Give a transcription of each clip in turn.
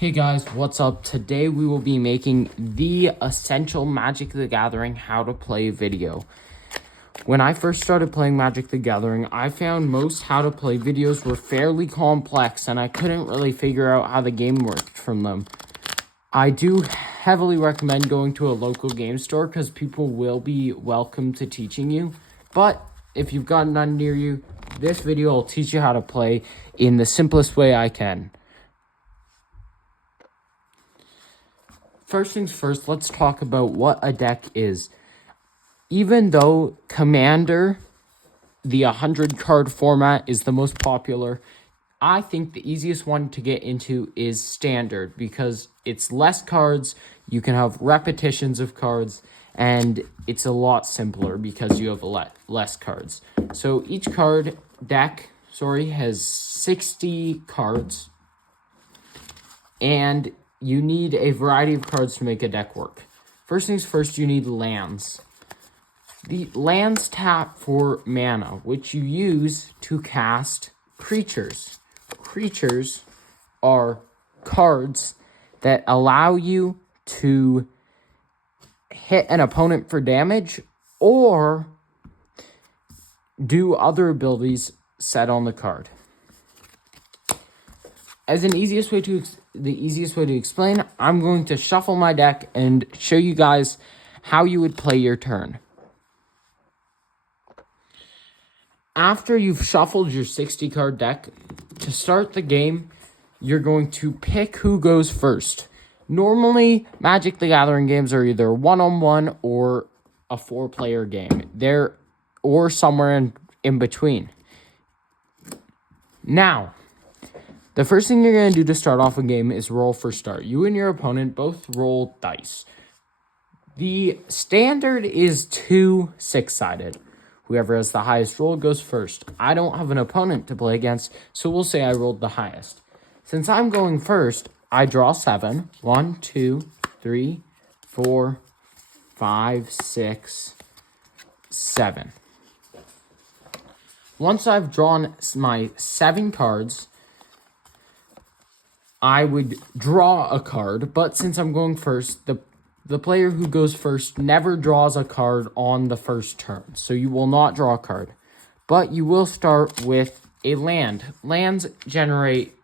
Hey guys, what's up? Today we will be making the essential Magic the Gathering how to play video. When I first started playing Magic the Gathering, I found most how to play videos were fairly complex and I couldn't really figure out how the game worked from them. I do heavily recommend going to a local game store because people will be welcome to teaching you. But if you've got none near you, this video will teach you how to play in the simplest way I can. First things first, let's talk about what a deck is. Even though Commander, the 100 card format, is the most popular, I think the easiest one to get into is Standard because it's less cards, you can have repetitions of cards, and it's a lot simpler because you have less cards. So each deck has 60 cards, and you need a variety of cards to make a deck work. First things first, you need lands. The lands tap for mana, which you use to cast creatures. Creatures are cards that allow you to hit an opponent for damage or do other abilities set on the card. As the easiest way to explain, I'm going to shuffle my deck and show you guys how you would play your turn. After you've shuffled your 60 card deck, to start the game, you're going to pick who goes first. Normally, Magic the Gathering games are either one-on-one or a 4-player game. Or somewhere in between. Now, the first thing you're going to do to start off a game is roll for start. You and your opponent both roll dice. The standard is 2 6-sided. Whoever has the highest roll goes first. I don't have an opponent to play against, so we'll say I rolled the highest. Since I'm going first, I draw 7. 1, 2, 3, 4, 5, 6, 7. Once I've drawn my 7 cards, I would draw a card, but since I'm going first, the player who goes first never draws a card on the first turn. So you will not draw a card, but you will start with a land. Lands generate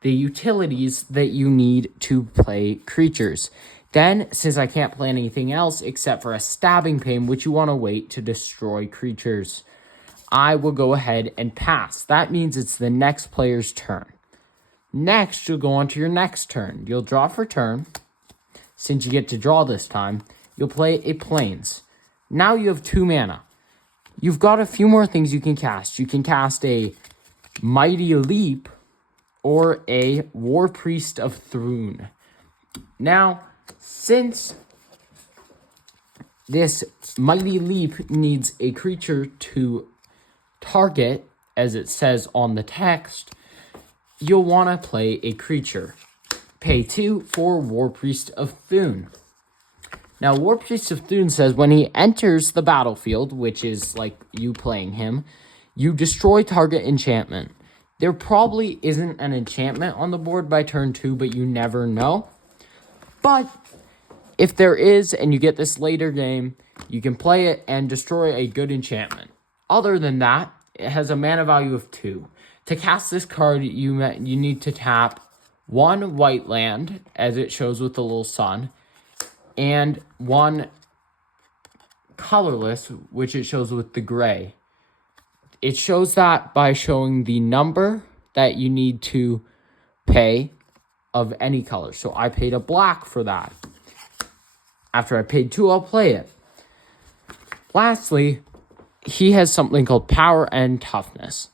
the utilities that you need to play creatures. Then, since I can't play anything else except for a Stabbing Pain, which you want to wait to destroy creatures, I will go ahead and pass. That means it's the next player's turn. Next, you'll go on to your next turn. You'll draw for turn. Since you get to draw this time, you'll play a Plains. Now you have 2 mana. You've got a few more things you can cast. You can cast a Mighty Leap or a War Priest of Thrune. Now, since this Mighty Leap needs a creature to target, as it says on the text, you'll want to play a creature. Pay 2 for War Priest of Thune. Now, War Priest of Thune says when he enters the battlefield, which is like you playing him, you destroy target enchantment. There probably isn't an enchantment on the board by turn 2, but you never know. But if there is, and you get this later game, you can play it and destroy a good enchantment. Other than that, it has a mana value of 2. To cast this card, you need to tap 1 white land, as it shows with the little sun, and 1 colorless, which it shows with the gray. It shows that by showing the number that you need to pay of any color. So I paid a black for that. After I paid 2, I'll play it. Lastly, he has something called Power and Toughness.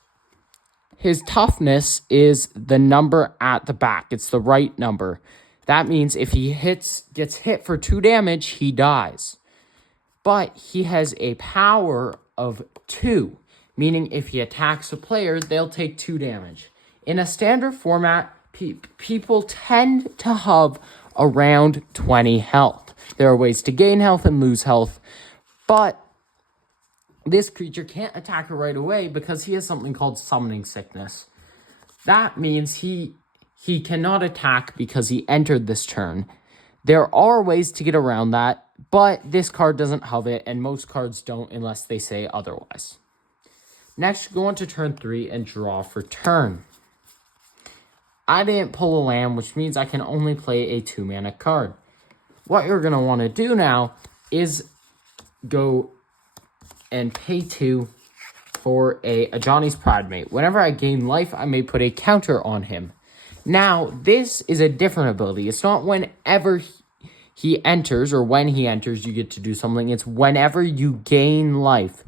His toughness is the number at the back. It's the right number. That means if he gets hit for 2 damage, he dies. But he has a power of 2, meaning if he attacks a player, they'll take 2 damage. In a standard format, people tend to have around 20 health. There are ways to gain health and lose health, but this creature can't attack her right away because he has something called Summoning Sickness. That means he he cannot attack because he entered this turn. There are ways to get around that, but this card doesn't have it, and most cards don't unless they say otherwise. Next, go on to turn 3 and draw for turn. I didn't pull a land, which means I can only play a 2-mana card. What you're going to want to do now is go and pay 2 for a Ajani's Pridemate. Whenever I gain life, I may put a counter on him. Now, this is a different ability. It's not whenever he enters or when he enters you get to do something. It's whenever you gain life.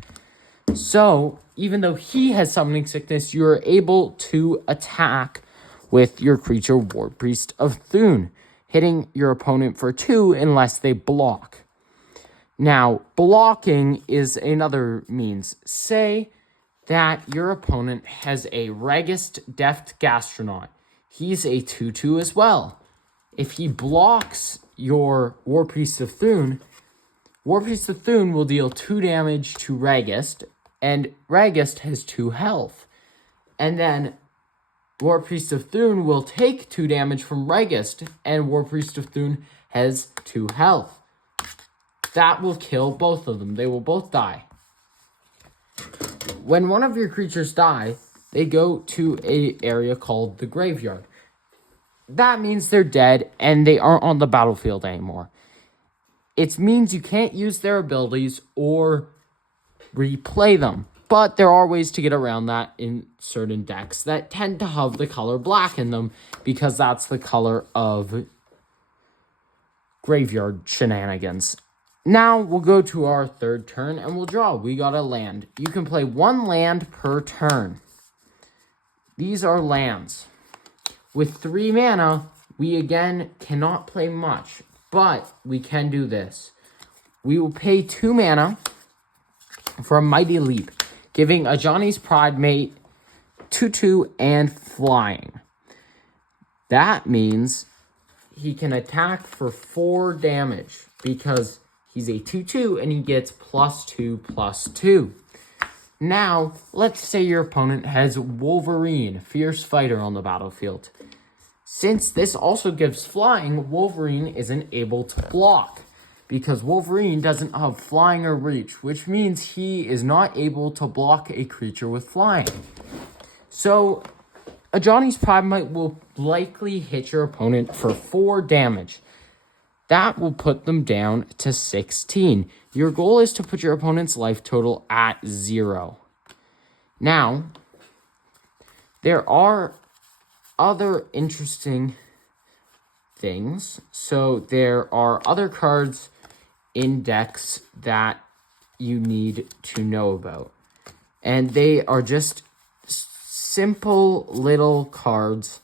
So, even though he has Summoning Sickness, you're able to attack with your creature War Priest of Thune, hitting your opponent for 2 unless they block. Now, blocking is another means. Say that your opponent has a Regist Deft Gastronaut. He's a 2/2 as well. If he blocks your War Priest of Thune will deal 2 damage to Regist, and Regist has 2 health. And then War Priest of Thune will take 2 damage from Regist, and War Priest of Thune has 2 health. That will kill both of them. They will both die. When one of your creatures die, they go to an area called the graveyard. That means they're dead and they aren't on the battlefield anymore. It means you can't use their abilities or replay them. But there are ways to get around that in certain decks that tend to have the color black in them because that's the color of graveyard shenanigans. Now we'll go to our third turn and we'll draw. We got a land. You can play 1 land per turn. These are lands. With 3 mana, we again cannot play much, but we can do this. We will pay 2 mana for a Mighty Leap, giving Ajani's Pridemate 2/2 and flying. That means he can attack for 4 damage because he's a 2/2 and he gets +2/+2. Now, let's say your opponent has Wolverine, Fierce Fighter, on the battlefield. Since this also gives flying, Wolverine isn't able to block because Wolverine doesn't have flying or reach, which means he is not able to block a creature with flying. So, Ajani's Pridemate will likely hit your opponent for 4 damage. That will put them down to 16. Your goal is to put your opponent's life total at 0. Now, there are other interesting things. So there are other cards in decks that you need to know about. And they are just simple little cards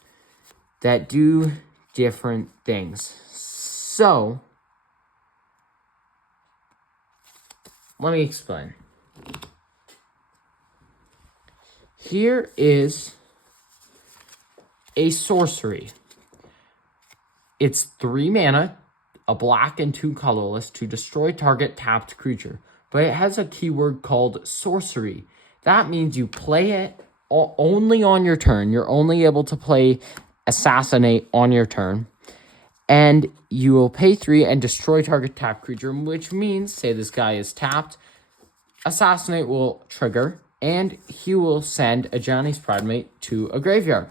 that do different things. So, let me explain. Here is a sorcery. It's 3 mana, a black and 2 colorless to destroy target tapped creature. But it has a keyword called sorcery. That means you play it only on your turn. You're only able to play Assassinate on your turn. And you will pay 3 and destroy target tapped creature, which means, say this guy is tapped, Assassinate will trigger, and he will send Ajani's Pridemate to a graveyard.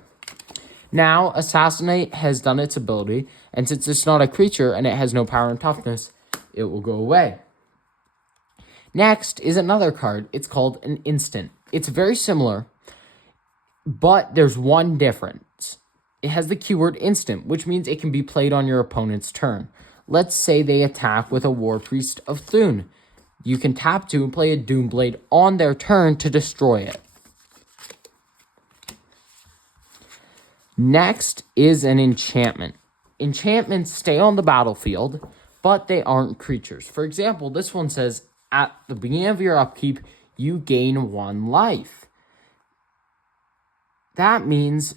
Now, Assassinate has done its ability, and since it's not a creature and it has no power and toughness, it will go away. Next is another card. It's called an instant. It's very similar, but there's one difference. It has the keyword instant, which means it can be played on your opponent's turn. Let's say they attack with a War Priest of Thune. You can tap 2 and play a Doomblade on their turn to destroy it. Next is an enchantment. Enchantments stay on the battlefield, but they aren't creatures. For example, this one says, at the beginning of your upkeep, you gain 1 life. That means,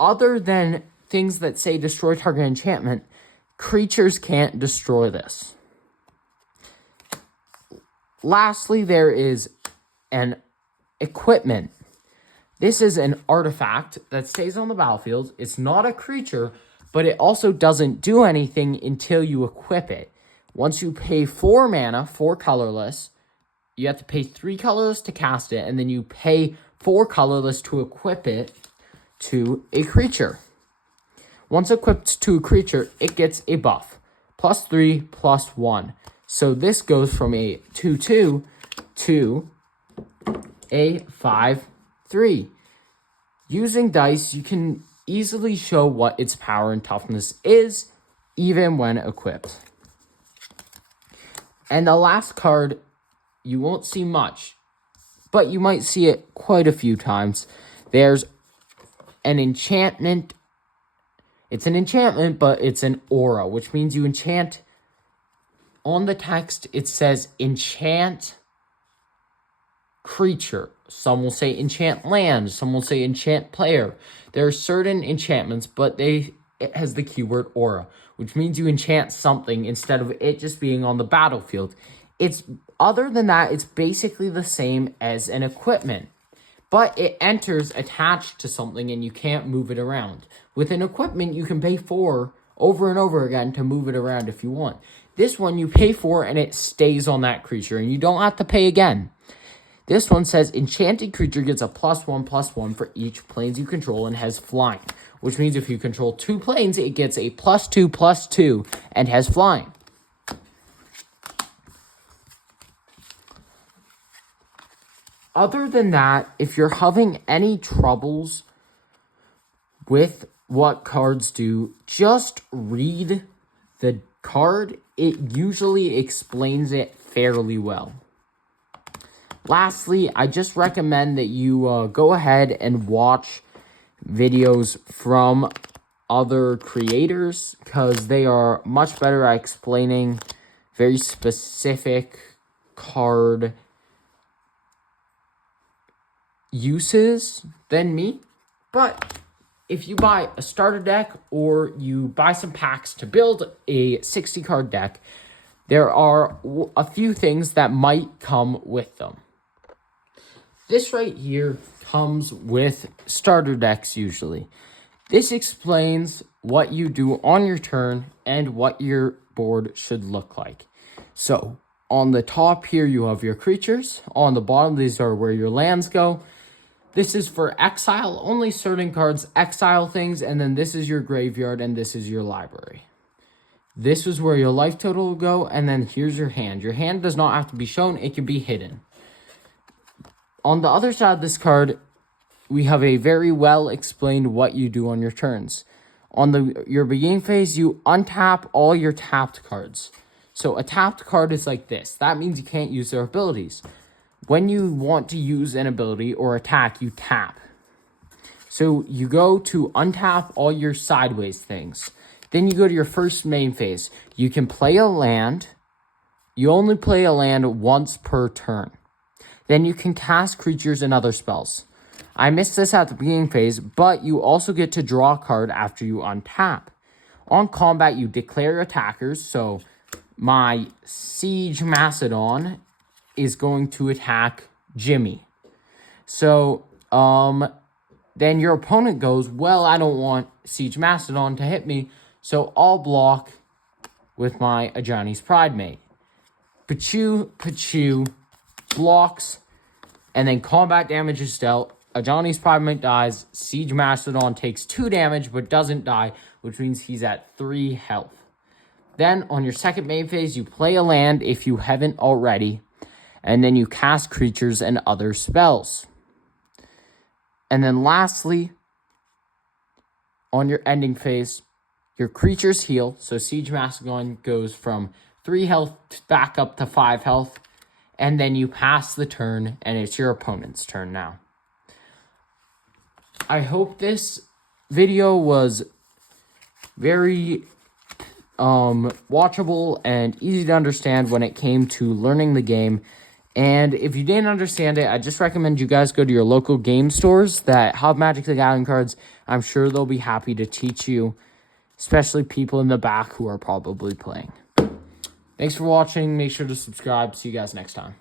other than things that say destroy target enchantment, creatures can't destroy this. Lastly, there is an equipment. This is an artifact that stays on the battlefield. It's not a creature, but it also doesn't do anything until you equip it. Once you pay 4 mana, 4 colorless, you have to pay 3 colorless to cast it, and then you pay 4 colorless to equip it to a creature. Once equipped to a creature, it gets a buff. +3, +1. So this goes from a 2/2 to a 5/3. Using dice, you can easily show what its power and toughness is, even when equipped. And the last card, you won't see much, but you might see it quite a few times. There's an enchantment. It's an enchantment, but it's an aura, which means you enchant. On the text, it says enchant creature. Some will say enchant land. Some will say enchant player. There are certain enchantments, but it has the keyword aura, which means you enchant something instead of it just being on the battlefield. Other than that, it's basically the same as an equipment, but it enters attached to something and you can't move it around. With an equipment, you can pay 4 over and over again to move it around if you want. This one, you pay 4 and it stays on that creature and you don't have to pay again. This one says enchanted creature gets a +1/+1 for each planes you control and has flying, which means if you control 2 planes, it gets a +2/+2 and has flying. Other than that, if you're having any troubles with what cards do, just read the card. It usually explains it fairly well. Lastly, I just recommend that you go ahead and watch videos from other creators because they are much better at explaining very specific card uses than me. But if you buy a starter deck or you buy some packs to build a 60 card deck, there are a few things that might come with them. This right here comes with starter decks usually. This explains what you do on your turn and what your board should look like. So on the top here, you have your creatures. On the bottom, these are where your lands go. This is for exile, only certain cards exile things, and then this is your graveyard, and this is your library. This is where your life total will go, and then here's your hand. Your hand does not have to be shown, it can be hidden. On the other side of this card, we have a very well explained what you do on your turns. On your beginning phase, you untap all your tapped cards. So a tapped card is like this. That means you can't use their abilities. When you want to use an ability or attack, you tap. So you go to untap all your sideways things. Then you go to your first main phase. You can play a land. You only play a land once per turn. Then you can cast creatures and other spells. I missed this at the beginning phase, but you also get to draw a card after you untap. On combat, you declare your attackers. So my Siege Mastodon is going to attack Jimmy. So then your opponent goes, well, I don't want Siege Mastodon to hit me, so I'll block with my Ajani's Pridemate. Pachu blocks, and then combat damage is dealt. Ajani's Pridemate dies. Siege Mastodon takes 2 damage but doesn't die, which means he's at 3 health. Then on your second main phase, you play a land if you haven't already, and then you cast creatures and other spells. And then lastly, on your ending phase, your creatures heal. So Siege Mastodon goes from 3 health back up to 5 health. And then you pass the turn, and it's your opponent's turn now. I hope this video was very watchable and easy to understand when it came to learning the game. And if you didn't understand it, I just recommend you guys go to your local game stores that have Magic the Gathering cards. I'm sure they'll be happy to teach you, especially people in the back who are probably playing. Thanks for watching. Make sure to subscribe. See you guys next time.